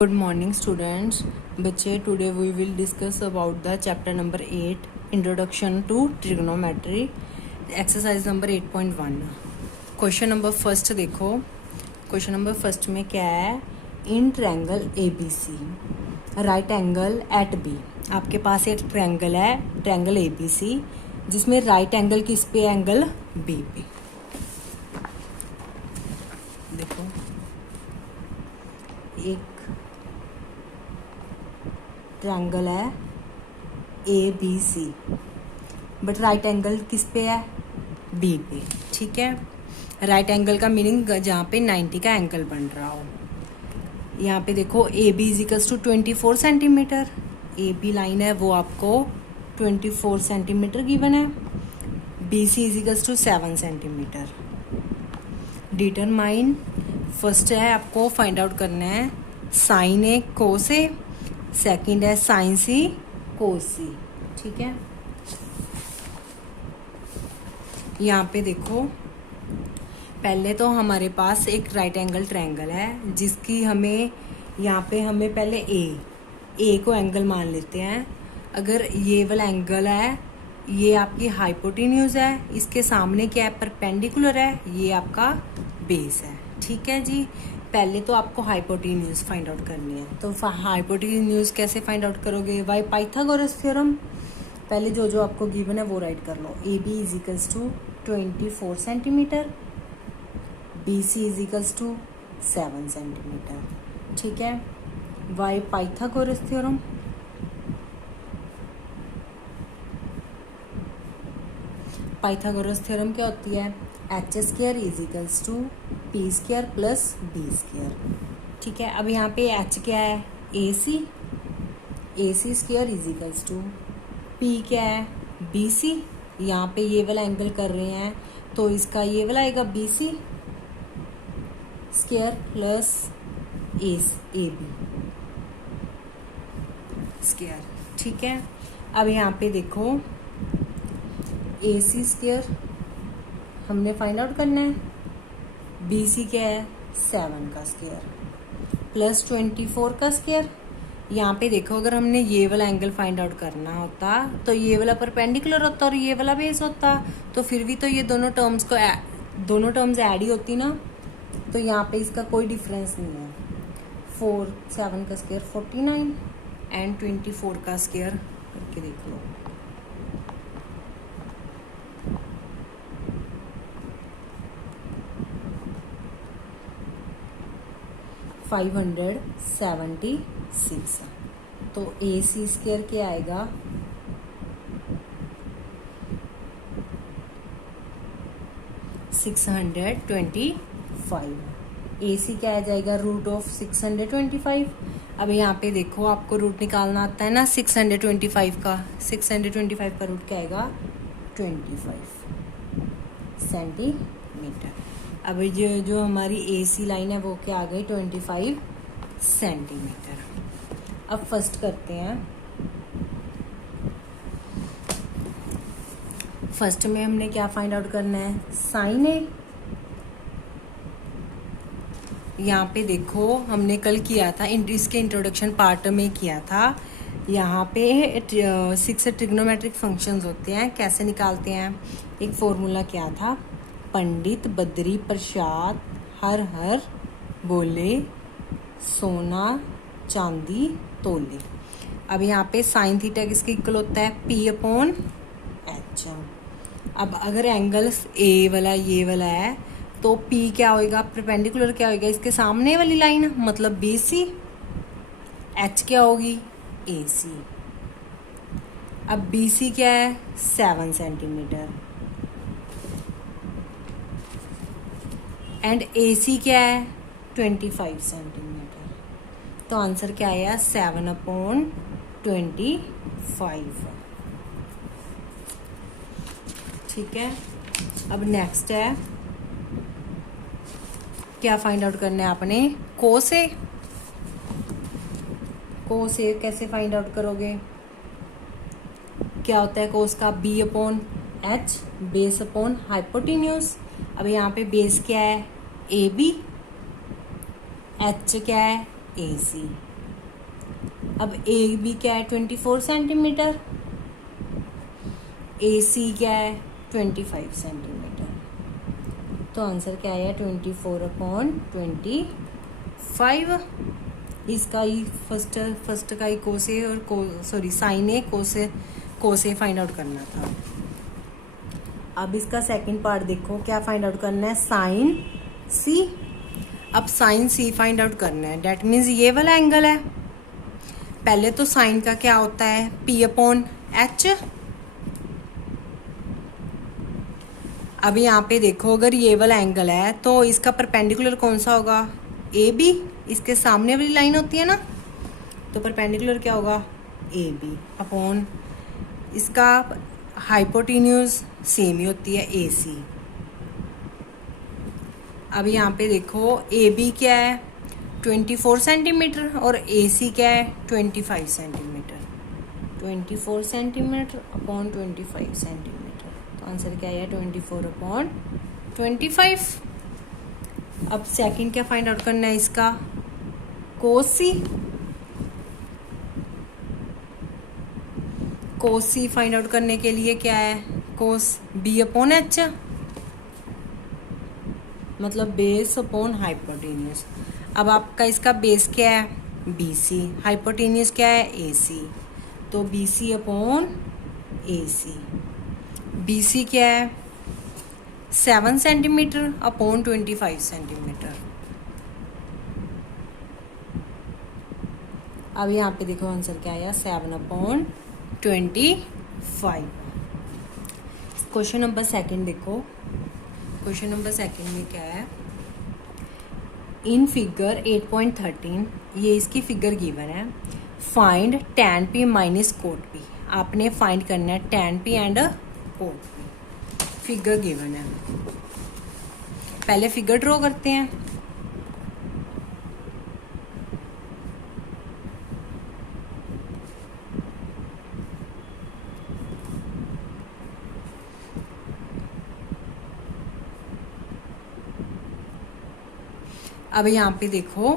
Good morning students. बच्चे today we will discuss about the chapter number 8 introduction to trigonometry exercise number 8.1. Question number first देखो. Question number first में क्या है? In triangle ABC right angle at B. आपके पास एक triangle है, triangle ABC, जिसमें राइट एंगल किस पे? एंगल B पे. देखो एक ट्रायंगल है ABC, बट राइट एंगल किस पे है? B पे. ठीक है. राइट एंगल का मीनिंग जहाँ पे 90 का एंगल बन रहा हो. यहाँ पे देखो AB equals to 24 centimetre. AB line है वो आपको 24 सेंटीमीटर गिवन है. BC equals to 7 centimetre. Determine first है आपको फाइंड आउट करना है sine A cos A, second है साइन सी कोस सी. ठीक है. यहाँ पे देखो पहले तो हमारे पास एक राइट एंगल ट्रायंगल है जिसकी हमें यहाँ पे हमें पहले ए को एंगल मान लेते हैं. अगर ये वाला एंगल है ये आपकी हाइपोटेन्यूज है, इसके सामने क्या है? परपेंडिकुलर है, ये आपका बेस है. ठीक है जी. पहले तो आपको हाइपोटेन्यूज फाइंड आउट करनी है. तो हाइपोटेन्यूज कैसे फाइंड आउट करोगे? By Pythagoras theorem. पहले जो जो आपको गिवन है वो राइट कर लो. AB equals to 24 centimetre, BC equals to 7 centimetre. ठीक है. By Pythagoras theorem. Pythagoras theorem क्या होती है? H square equals to P square plus B square. ठीक है. अब यहाँ पे एच क्या है? AC square equals to P क्या है? BC. यहाँ पे ये वाला एंगल कर रहे हैं तो इसका ये वाला आएगा BC square plus AB square. ठीक है. अब यहाँ पे देखो AC स्क्वायर हमने फाइंड आउट करना है. BC क्या है? 7 का स्क्वायर प्लस 24 का स्क्वायर. यहाँ पे देखो अगर हमने ये वाला एंगल फाइंड आउट करना होता तो ये वाला परपेंडिकुलर होता और ये वाला बेस होता, तो फिर भी तो ये दोनों टर्म्स ऐड ही होती ना. तो यहाँ पे इसका कोई डिफरेंस नहीं है. 7 का स्क्वायर 49 एंड 24 का स्क्वायर करके देख लो. $576. तो AC स्क्वायर क्या आएगा? 625. AC क्या आ जाएगा? Root of 625. अब यहाँ पे देखो आपको रूट निकालना आता है ना 625 का. 625 का रूट क्या आएगा? 25 सेंटीमीटर. अब जो हमारी AC लाइन है वो क्या आ गई? 25 सेंटीमीटर. अब फर्स्ट करते हैं. फर्स्ट में हमने क्या फाइंड आउट करना है? साइन ए. यहाँ पे देखो हमने कल किया था, इसके इंट्रोडक्शन पार्ट में किया था. यहाँ पे 6 ट्रिग्नोमेट्रिक फंक्शंस होते हैं, कैसे निकालते हैं? एक फॉर्मूला क्या था? पंडित बद्री प्रसाद हर हर बोले सोना चांदी तोले. अब यहाँ पे साइन थीटा किसके इक्वल होता है? P/H. अब अगर एंगल ए वाला ये वाला है तो P क्या होएगा? परपेंडिकुलर क्या होएगा? इसके सामने वाली लाइन मतलब BC. H क्या होगी? AC. अब BC क्या है? 7 सेंटीमीटर एंड AC क्या है? 25 सेंटीमीटर. तो आंसर क्या आया? 7/25. ठीक है. अब नेक्स्ट है क्या फाइंड आउट करना है आपने? कोस ए. कोस ए कैसे फाइंड आउट करोगे? क्या होता है कोस का? B/H base upon hypotenuse. अब यहाँ पे बेस क्या है? AB. H क्या है? ए सी। अब ए बी क्या है 24 सेंटीमीटर, ए सी क्या है 25 सेंटीमीटर। तो आंसर क्या आया 24/25। इसका ही फर्स्ट का ही कोसे और साइन ए कोसे फाइंड आउट करना था। अब इसका सेकंड पार्ट देखो, क्या फाइंड आउट करना है, साइन सी। अब साइन सी फाइंड आउट करना है, डेट मीन्स ये वाला एंगल है। पहले तो साइन का क्या होता है P/H। अब यहाँ पे देखो, अगर ये वाला एंगल है तो इसका परपेंडिकुलर कौन सा होगा, ए बी। इसके सामने वाली लाइन होती है ना, तो परपेंडिकुलर क्या होगा ए बी अपॉन इसका हाइपोटेन्यूज सेम ही होती है ए सी। अब यहाँ पे देखो ए बी क्या है 24 सेंटीमीटर और ए सी क्या है 25 सेंटीमीटर। 24 सेंटीमीटर अपॉन 25 सेंटीमीटर, तो आंसर क्या है 24/25। अब सेकंड क्या फाइंड आउट करना है, इसका कोस सी। कोस सी फाइंड आउट करने के लिए क्या है, कोस B/H, मतलब बेस अपॉन हाइपोटेन्यूज। अब आपका इसका बेस क्या है BC, हाइपोटेन्यूज क्या है AC, तो BC/AC। BC क्या है 7 सेंटीमीटर अपॉन 25 सेंटीमीटर। अब यहाँ पे देखो आंसर क्या आया 7/25। क्वेश्चन नंबर सेकंड देखो, क्वेश्चन नंबर सेकंड में क्या है, इन फिगर 8.13 ये इसकी फिगर गिवन है, find tan P minus cot P। आपने फाइंड करना है tan P and cot P। Figure given है, पहले फिगर ड्रॉ करते हैं। अब यहाँ पे देखो,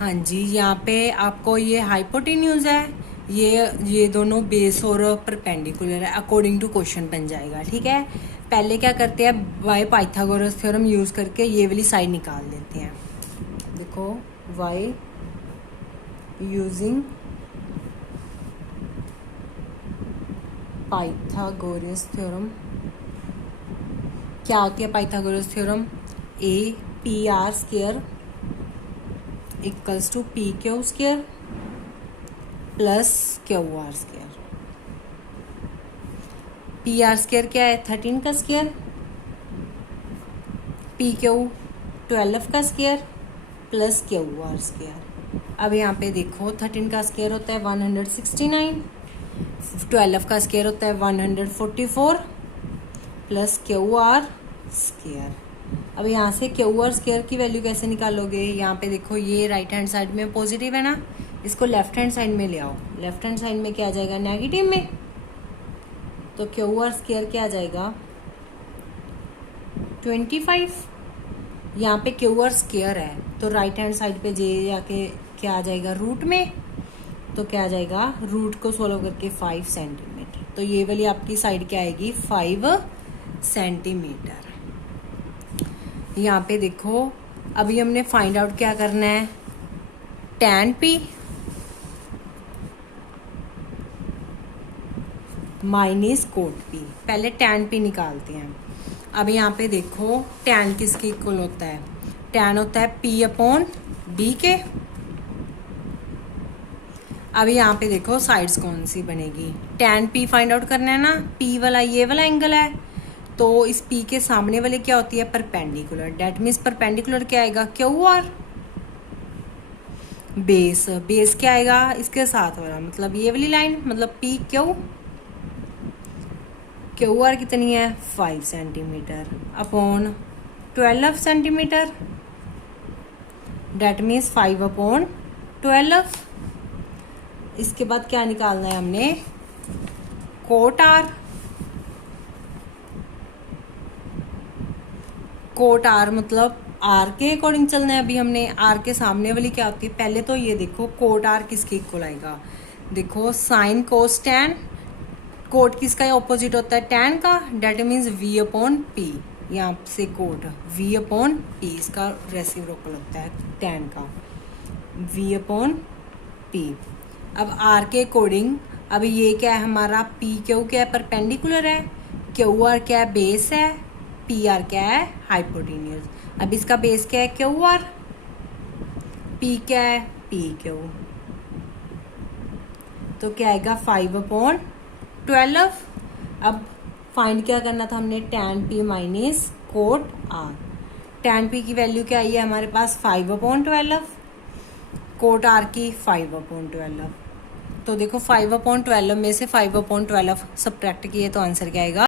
हाँ जी, यहाँ पे आपको ये हाइपोटेन्यूज है, ये दोनों बेस और परपेंडिकुलर है, अकॉर्डिंग टू क्वेश्चन बन जाएगा। ठीक है, पहले क्या करते हैं, वाई पाइथागोरस थ्योरम यूज करके ये वाली साइड निकाल लेते हैं। देखो वाई यूजिंग पाइथागोरस थ्योरम, क्या होती है Pythagoras theorem, AP/R² equals to PQ² plus QR²। PR² क्या है 13 का स्क्वायर, PQ 12 का स्क्वायर प्लस QR²। अब यहाँ पे देखो 13 का स्क्वायर होता है 169, 12 का स्क्वायर होता है 144 प्लस QR²। अब यहाँ से QR² की वैल्यू कैसे निकालोगे, यहाँ पे देखो ये राइट हैंड साइड में पॉजिटिव है ना, इसको लेफ्ट हैंड साइड में ले आओ। लेफ्ट हैंड साइड में क्या आ जाएगा नेगेटिव में, तो QR² क्या आ जाएगा 25। यहाँ पे QR² है तो राइट हैंड साइड पे जे जाके क्या आ जाएगा रूट में, तो क्या आ जाएगा रूट को सोल्व करके 5 सेंटीमीटर, तो ये वाली आपकी साइड क्या आएगी 5 सेंटीमीटर। यहाँ पे देखो अभी हमने फाइंड आउट क्या करना है, tan P minus cot P। पहले tan P निकालते हैं। अब यहाँ पे देखो tan किसके इक्वल होता है, tan होता है P/B के। अब यहाँ पे देखो साइड्स कौन सी बनेगी, tan P फाइंड आउट करना है ना, P वाला ये वाला एंगल है, तो इस P के सामने वाले क्या होती है परपेंडिकुलर, डेट मीन्स परपेंडिकुलर क्या आएगा QR। बेस क्या आएगा इसके साथ वाला, मतलब ये वाली लाइन, मतलब PQ। QR कितनी है 5 centimetre upon 12 centimetre, that means 5/12। इसके बाद क्या निकालना है हमने कोट R। कोट R मतलब आर के अकॉर्डिंग चलना है। अभी हमने आर के सामने वाली क्या होती है, पहले तो ये देखो कोट आर किसके इक्वल आएगा, देखो साइन कोस टैन, कोट किसका ऑपोजिट होता है, टैन का, that means V upon P. यहाँ से कोट वी अपॉन पी, इसका रेसिप्रोकल होता है टैन का, वी अपॉन पी। अब आर के अकॉर्डिंग, अब ये क्या है हमारा, पी क्यू क्या है, परपेंडिकुलर है, क्यू आर क्या है, बेस है, पी आर क्या है, हाइपोटेन्यूज। अब इसका बेस क्या है, क्यू आर, पी क्या है, पी क्यू, तो क्या आएगा 5/12। अब फाइंड क्या करना था हमने, tan P minus cot R. Tan P की वैल्यू क्या आई है हमारे पास 5/12, कोट आर की 5/12। तो देखो 5/12 में से 5/12 सब्ट्रैक्ट किए तो आंसर क्या आएगा